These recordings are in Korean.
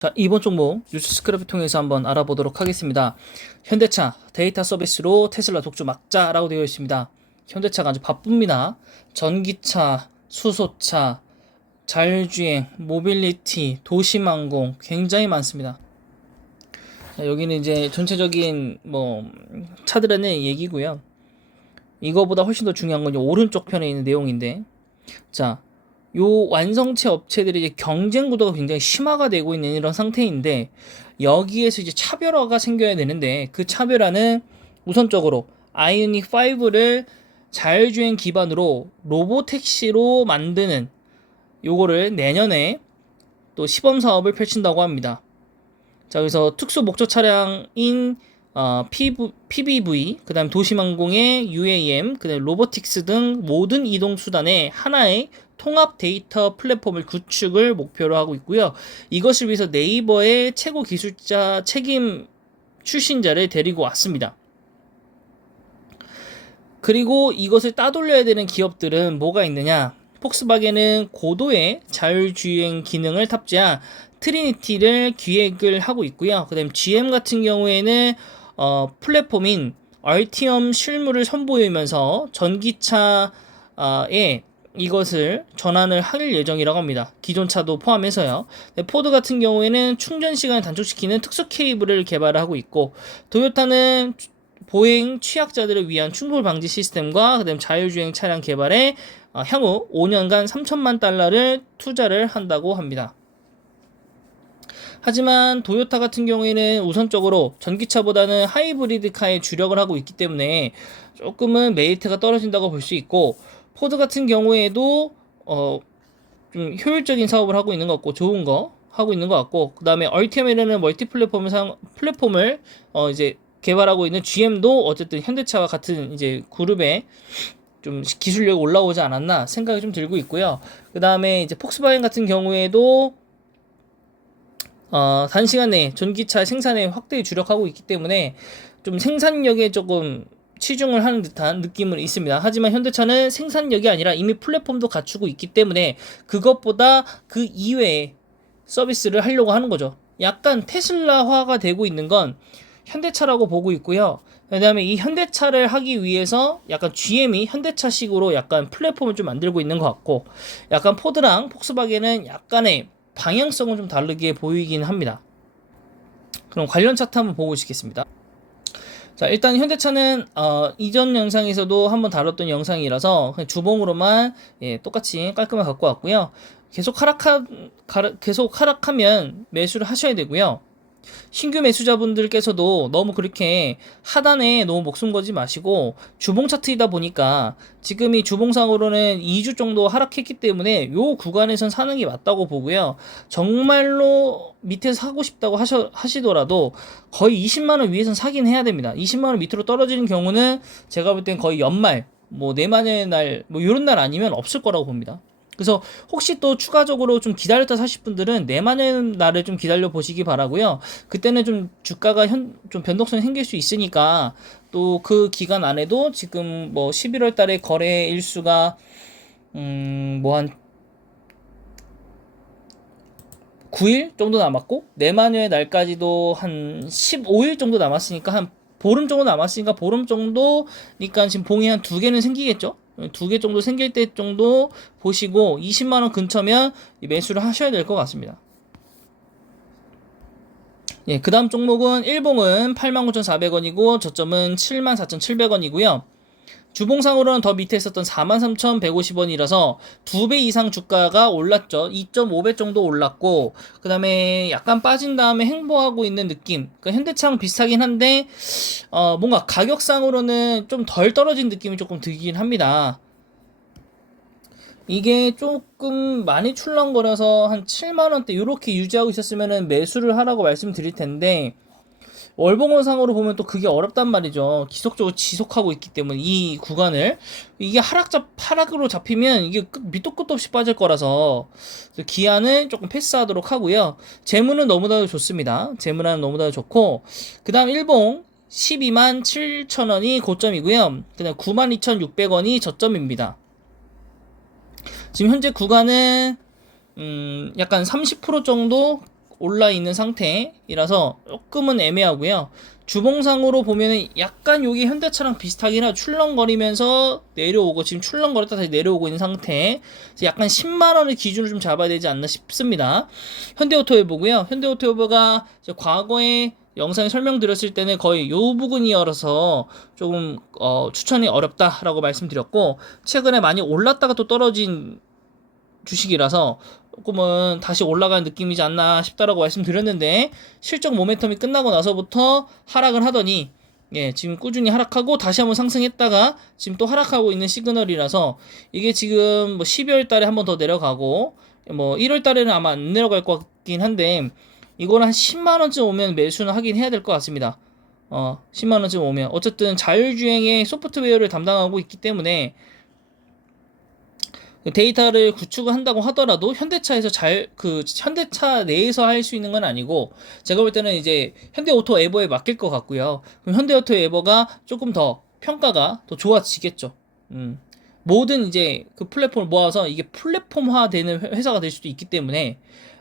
자, 이번 종목 뉴스 스크랩을 통해서 한번 알아보도록 하겠습니다. 현대차 데이터 서비스로 테슬라 독주 막자라고 되어 있습니다. 현대차가 아주 바쁩니다. 전기차, 수소차, 자율주행, 모빌리티, 도시망공 굉장히 많습니다. 자, 여기는 이제 전체적인 차들의 얘기고요. 이거보다 훨씬 더 중요한 건 오른쪽 편에 있는 내용인데, 자, 요 완성체 업체들이 이제 경쟁 구도가 굉장히 심화가 되고 있는 이런 상태인데, 여기에서 이제 차별화가 생겨야 되는데, 그 차별화는 우선적으로 아이오닉 5를 자율주행 기반으로 로보택시로 만드는, 요거를 내년에 또 시범 사업을 펼친다고 합니다. 자, 그래서 특수 목적 차량인 PBV, 그 다음 도시망공의 UAM, 그 다음 로보틱스 등 모든 이동 수단의 하나의 통합 데이터 플랫폼을 구축을 목표로 하고 있고요. 이것을 위해서 네이버의 최고 기술자 책임 출신자를 데리고 왔습니다. 그리고 이것을 따돌려야 되는 기업들은 뭐가 있느냐? 폭스바겐은 고도의 자율주행 기능을 탑재한 트리니티를 기획을 하고 있고요. 그 다음 GM 같은 경우에는 플랫폼인 알티엄 실무를 선보이면서 전기차에 이것을 전환을 할 예정이라고 합니다. 기존 차도 포함해서요. 포드 같은 경우에는 충전 시간을 단축시키는 특수 케이블을 개발하고 있고, 토요타는 보행 취약자들을 위한 충돌 방지 시스템과 그다음 자율주행 차량 개발에 향후 5년간 3천만 달러를 투자를 한다고 합니다. 하지만 도요타 같은 경우에는 우선적으로 전기차보다는 하이브리드카에 주력을 하고 있기 때문에 조금은 메리트가 떨어진다고 볼 수 있고, 포드 같은 경우에도 좀 효율적인 사업을 하고 있는 것 같고 좋은 거 하고 있는 것 같고, 그 다음에 얼티엄이라는 멀티 플랫폼을 이제 개발하고 있는 GM도 어쨌든 현대차와 같은 이제 그룹에 좀 기술력이 올라오지 않았나 생각이 좀 들고 있고요. 그 다음에 이제 폭스바겐 같은 경우에도 단시간 내에 전기차 생산에 확대에 주력하고 있기 때문에 좀 생산력에 조금 치중을 하는 듯한 느낌은 있습니다. 하지만 현대차는 생산력이 아니라 이미 플랫폼도 갖추고 있기 때문에 그것보다 그 이외에 서비스를 하려고 하는 거죠. 약간 테슬라화가 되고 있는 건 현대차라고 보고 있고요. 그 다음에 이 현대차를 하기 위해서 약간 GM이 현대차식으로 약간 플랫폼을 좀 만들고 있는 것 같고, 약간 포드랑 폭스바겐은 약간의 방향성은 좀 다르게 보이긴 합니다. 그럼 관련 차트 한번 보고 있겠습니다. 자, 일단 현대차는 이전 영상에서도 한번 다뤘던 영상이라서 그냥 주봉으로만 똑같이 깔끔하게 갖고 왔고요. 계속 하락하면 매수를 하셔야 되고요. 신규 매수자분들께서도 너무 그렇게 하단에 너무 목숨 걸지 마시고, 주봉 차트이다 보니까 지금 이 주봉상으로는 2주 정도 하락했기 때문에 요 구간에선 사는 게 맞다고 보고요. 정말로 밑에서 사고 싶다고 하시더라도 거의 20만원 위에선 사긴 해야 됩니다. 20만원 밑으로 떨어지는 경우는 제가 볼 땐 거의 연말, 내만의 날, 요런 날 아니면 없을 거라고 봅니다. 그래서 혹시 또 추가적으로 좀 기다렸다 사실 분들은 내만의 날을 좀 기다려 보시기 바라고요. 그때는 좀 주가가 좀 변동성이 생길 수 있으니까, 또 그 기간 안에도 지금 11월 달에 거래 일수가 한 9일 정도 남았고, 내만의 날까지도 한 15일 정도 남았으니까, 한 보름 정도 남았으니까 보름 정도니까 지금 봉이 한 2개는 생기겠죠? 2개 정도 생길 때 정도 보시고 20만원 근처면 매수를 하셔야 될 것 같습니다. 예, 그 다음 종목은 일봉은 89,400원이고 저점은 74,700원이고요. 주봉상으로는 더 밑에 있었던 43,150원이라서 2배 이상 주가가 올랐죠. 2.5배 정도 올랐고, 그 다음에 약간 빠진 다음에 횡보하고 있는 느낌. 그러니까 현대차랑 비슷하긴 한데 뭔가 가격상으로는 좀 덜 떨어진 느낌이 조금 들긴 합니다. 이게 조금 많이 출렁거려서 한 7만원대 이렇게 유지하고 있었으면 매수를 하라고 말씀드릴 텐데, 월봉원상으로 보면 또 그게 어렵단 말이죠. 지속적으로 지속하고 있기 때문에 이 구간을, 이게 하락으로 잡히면 이게 밑도 끝도 없이 빠질 거라서 기한은 조금 패스하도록 하고요. 재무는 너무나도 좋습니다. 재무는 너무나도 좋고, 그 다음 일봉 12만 7천원이 고점이고요. 그다음 92,600원이 저점입니다. 지금 현재 구간은 약간 30% 정도 올라 있는 상태이라서 조금은 애매하고요. 주봉상으로 보면은 약간 여기 현대차랑 비슷하긴 하고 출렁거리면서 내려오고 지금 출렁거렸다 다시 내려오고 있는 상태. 약간 10만 원을 기준으로 좀 잡아야 되지 않나 싶습니다. 현대오토웨보고요. 현대오토웨보가 과거에 영상에 설명드렸을 때는 거의 요 부분이어서 조금 추천이 어렵다라고 말씀드렸고, 최근에 많이 올랐다가 또 떨어진 주식이라서 조금은 다시 올라가는 느낌이지 않나 싶다라고 말씀드렸는데, 실적 모멘텀이 끝나고 나서부터 하락을 하더니 지금 꾸준히 하락하고 다시 한번 상승했다가 지금 또 하락하고 있는 시그널이라서, 이게 지금 뭐 12월 달에 한번 더 내려가고 뭐 1월 달에는 아마 안 내려갈 것 같긴 한데, 이거는 한 10만 원쯤 오면 매수는 하긴 해야 될 것 같습니다. 10만 원쯤 오면 어쨌든 자율주행의 소프트웨어를 담당하고 있기 때문에 데이터를 구축을 한다고 하더라도 현대차에서 현대차 내에서 할 수 있는 건 아니고, 제가 볼 때는 이제 현대오토 에버에 맡길 것 같고요. 그럼 현대오토 에버가 조금 더 평가가 더 좋아지겠죠. 모든 이제 그 플랫폼을 모아서 이게 플랫폼화 되는 회사가 될 수도 있기 때문에,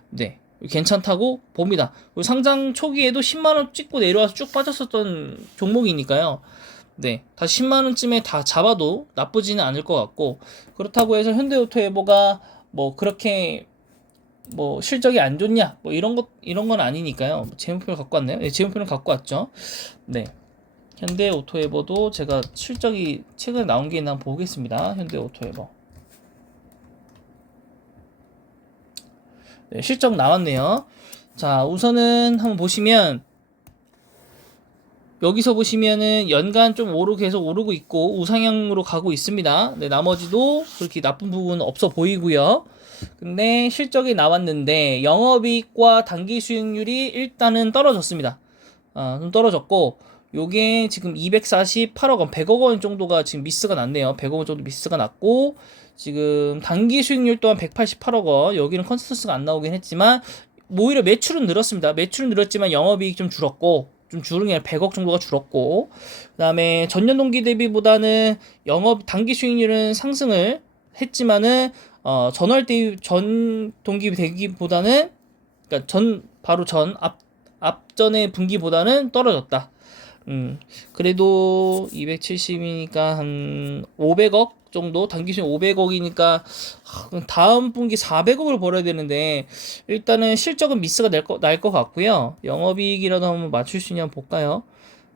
네, 괜찮다고 봅니다. 그리고 상장 초기에도 10만원 찍고 내려와서 쭉 빠졌었던 종목이니까요. 네, 다시 10만원쯤에 다 잡아도 나쁘지는 않을 것 같고, 그렇다고 해서 현대오토에버가 뭐 그렇게 뭐 실적이 안 좋냐 뭐 이런 건 아니니까요. 재무표를 갖고 왔네요. 네, 재무표를 갖고 왔죠. 네, 현대오토에버도 제가 실적이 최근에 나온 게 있나 한번 보겠습니다. 현대오토에버. 네, 실적 나왔네요. 자, 우선은 한번 보시면, 여기서 보시면은 연간 좀 계속 오르고 있고 우상향으로 가고 있습니다. 네, 나머지도 그렇게 나쁜 부분은 없어 보이고요. 근데 실적이 나왔는데 영업이익과 당기 수익률이 일단은 떨어졌습니다. 좀 떨어졌고, 요게 지금 248억 원, 100억 원 정도가 지금 미스가 났네요. 100억 원 정도 미스가 났고, 지금 당기 수익률 또한 188억 원, 여기는 컨센서스가 안 나오긴 했지만 오히려 매출은 늘었습니다. 매출은 늘었지만 영업이익 좀 줄었고, 좀 줄은 게 아니라 100억 정도가 줄었고, 그 다음에 전년 동기 대비보다는 영업 당기 수익률은 상승을 했지만은 전 동기 대비보다는, 그러니까 바로 앞전의 분기보다는 떨어졌다. 그래도 270이니까 한 500억 정도, 당기순 500억이니까 다음 분기 400억을 벌어야 되는데, 일단은 실적은 미스가 날 것 같고요. 영업이익이라도 한번 맞출 수 있냐 한번 볼까요?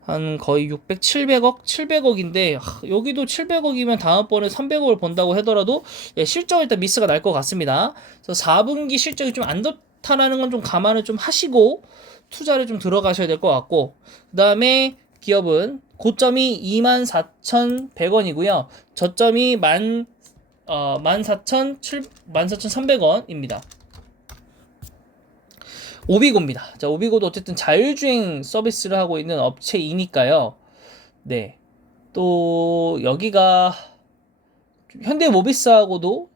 한 거의 600, 700억? 700억인데, 여기도 700억이면 다음번에 300억을 번다고 하더라도 실적은 일단 미스가 날 것 같습니다. 그래서 4분기 실적이 좀 안 좋다라는 건 좀 감안을 좀 하시고 투자를 좀 들어가셔야 될 것 같고, 그 다음에 기업은 고점이 24,100원이고요. 저점이 14,300원입니다. 오비고입니다. 자, 오비고도 어쨌든 자율주행 서비스를 하고 있는 업체이니까요. 네. 또 여기가 현대모비스하고도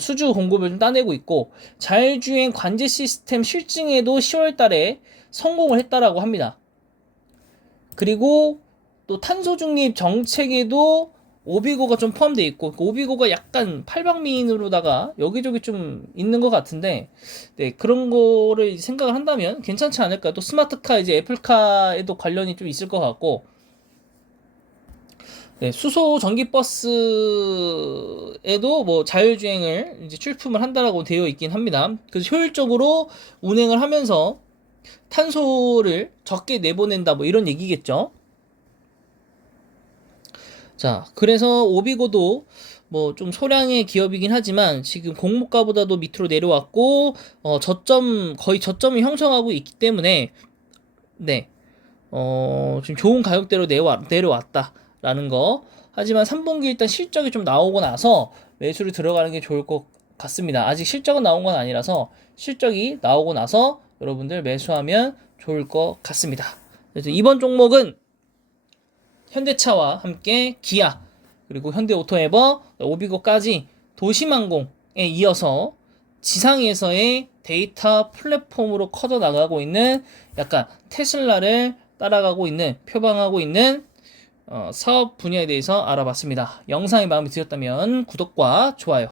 수주 공급을 좀 따내고 있고, 자율주행 관제 시스템 실증에도 10월 달에 성공을 했다라고 합니다. 그리고 또 탄소 중립 정책에도 오비고가 좀 포함되어 있고, 오비고가 약간 팔방미인으로다가 여기저기 좀 있는 것 같은데, 네, 그런 거를 생각을 한다면 괜찮지 않을까. 또 스마트카, 이제 애플카에도 관련이 좀 있을 것 같고, 네, 수소 전기버스에도 뭐 자율주행을 이제 출품을 한다라고 되어 있긴 합니다. 그래서 효율적으로 운행을 하면서 탄소를 적게 내보낸다 뭐 이런 얘기겠죠. 자, 그래서 오비고도 뭐 좀 소량의 기업이긴 하지만 지금 공모가보다도 밑으로 내려왔고, 거의 저점을 형성하고 있기 때문에, 네, 지금 좋은 가격대로 내려왔다라는 거. 하지만 3분기 일단 실적이 좀 나오고 나서 매수를 들어가는 게 좋을 것 같습니다. 아직 실적은 나온 건 아니라서 실적이 나오고 나서 여러분들 매수하면 좋을 것 같습니다. 그래서 이번 종목은 현대차와 함께 기아, 그리고 현대오토에버, 오비고까지 도심항공에 이어서 지상에서의 데이터 플랫폼으로 커져 나가고 있는, 약간 테슬라를 따라가고 있는, 표방하고 있는 사업 분야에 대해서 알아봤습니다. 영상이 마음에 드셨다면 구독과 좋아요